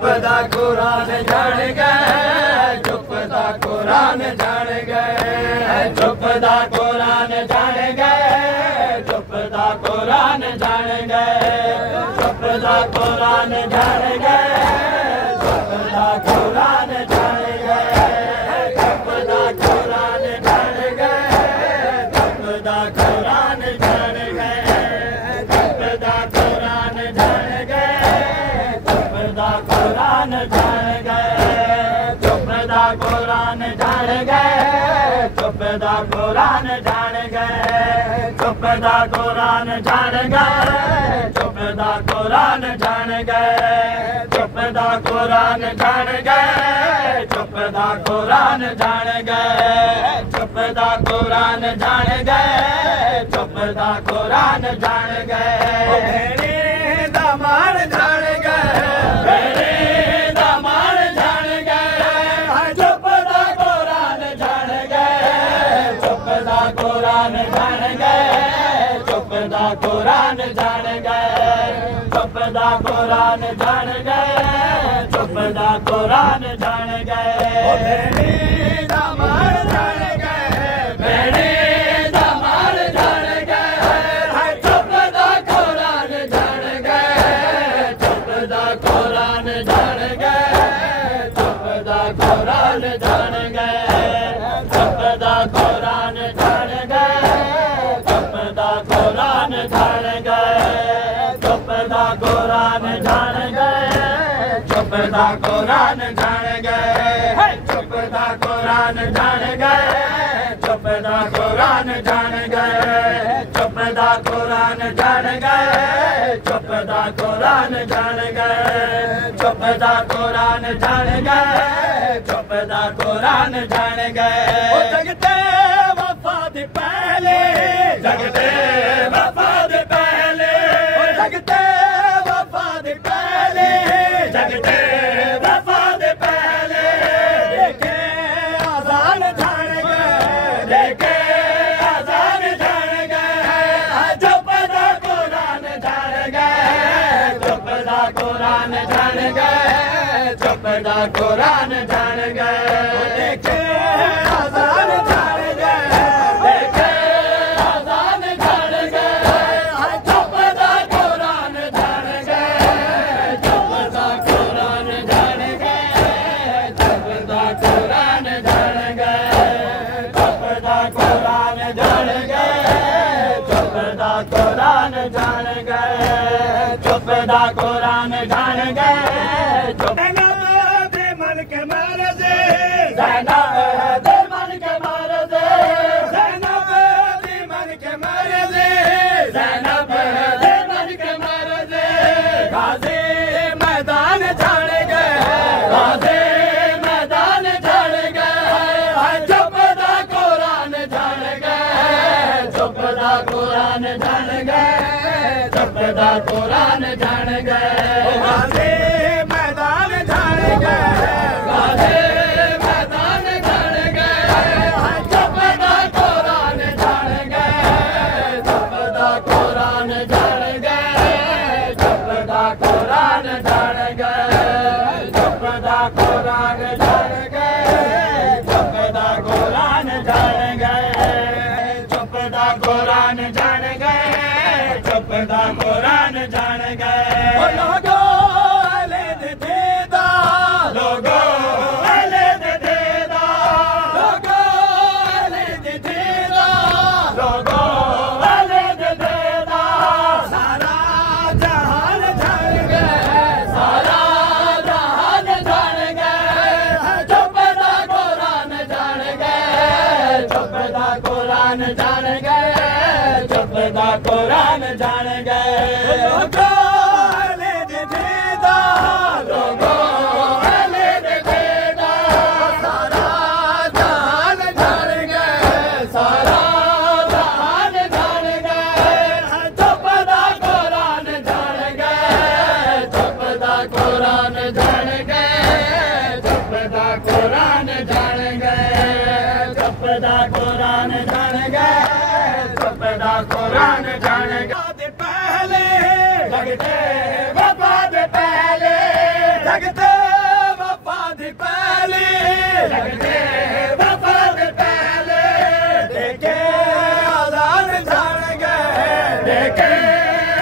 चुपदा कुरान जान गए, चुपदा कुरान जान गए, चुपदा कुरान जान गए, चुपदा कुरान जान गए, चुपदा कुरान जान गए, चुपदा कुरान जान गए, चुपदा कुरान जान गए, चुपदा कुरान जान गए, चुपदा कुरान जान गए, चुपदा कुरान जान गए, चुपदा कुरान जान गए, चुपदा कुरान जान गए, चुपदा कुरान जान गए, चुपदा कुरान जान गए, चुपदा कुरान जान गए, चुपदा कुरान जान गए, चुपदा कुरान जान गए, चुपदा कुरान जान गए, दमान जान गए, दमान जान गए, चुपदा कुरान जान गए, चुपदा कुरान जान गए, चुपदा कुरान जान गए, चुपदा कुरान जान गए, चुपदा कुरान जान गए, दमान जान गए, दमान जान गए, चुपदा कुरान जान गए, चुपदा कुरान जान गए, चुपदा कुरान जान गए, चुपदा कुरान जान गए, चुपदा कुरान जान गए, चुपदा कुरान जान गए, चुपदा कुरान जान गए, चुपदा कुरान जान गए, चुपदा कुरान जान गए, चुपदा कुरान जान गए, चुपदा कुरान जान गए, चुपदा कुरान जान गए, चुपदा कुरान जान गए, जगते वफा दे पहले, जगते वफा दे पहले, जगते वफा दे पहले, जगते वफा दे पहले, देखे आजान जान गए, देखे आजान जान गए, चुपदा कुरान जान गए, चुपदा कुरान जान गए, चुपदा कुरान जान गए, देखे आजान जान गए, देखे आजान जान गए, चुपदा कुरान जान गए, चुपदा कुरान जान गए, चुपदा कुरान जान गए, चुपदा कुरान जान गए, चुपदा कुरान जान गए, चुपदा कुरान जान गए, जैनब दे मन के मरज़े, जैनब दे मन के मरज़े, जैनब दे मन के मरज़े, जैनब दे मन के मरज़े, गाज़ी मैदान जान गए, गाज़ी मैदान जान गए, चुपदा कुरान जान गए, चुपदा कुरान जान गए, चुपदा कुरान जान गए, गाज़ी मैदान जान गए, गाज़ी मैदान जान गए, चुपदा कुरान जान गए, चुपदा कुरान जान गए, चुपदा कुरान जान गए, चुपदा कुरान जान गए, चुपदा कुरान जान गए, चुपदा कुरान जान गए, चुपदा कुरान जान गए, लोगो अले दे देदा, लोगो अले दे देदा, लोगो अले दे देदा, लोगो अले दे देदा, सारा जहान जान गए, सारा जहान जान गए, चुपदा कुरान जान गए, चुपदा कुरान जान गए, चुपदा कुरान जान गए, लोगो अले दे देदा, लोगो अले दे देदा, सारा जहान जान गए, सारा जहान जान गए, चुपदा कुरान जान गए, चुपदा कुरान जान गए, चुपदा कुरान जान गए, चुपदा कुरान जान गए, चुपदा कुरान जान गए, पहले जगते वफा दे पहले, लगते वफा दी पहली लगते वफा दी पहले देखे आजान जान गए देखे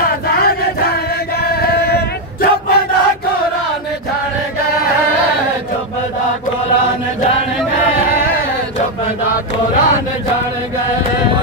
आजान जान गए चुपदा कुरान जान गए चुपदा कुरान जान गए चुपदा कुरान जान गए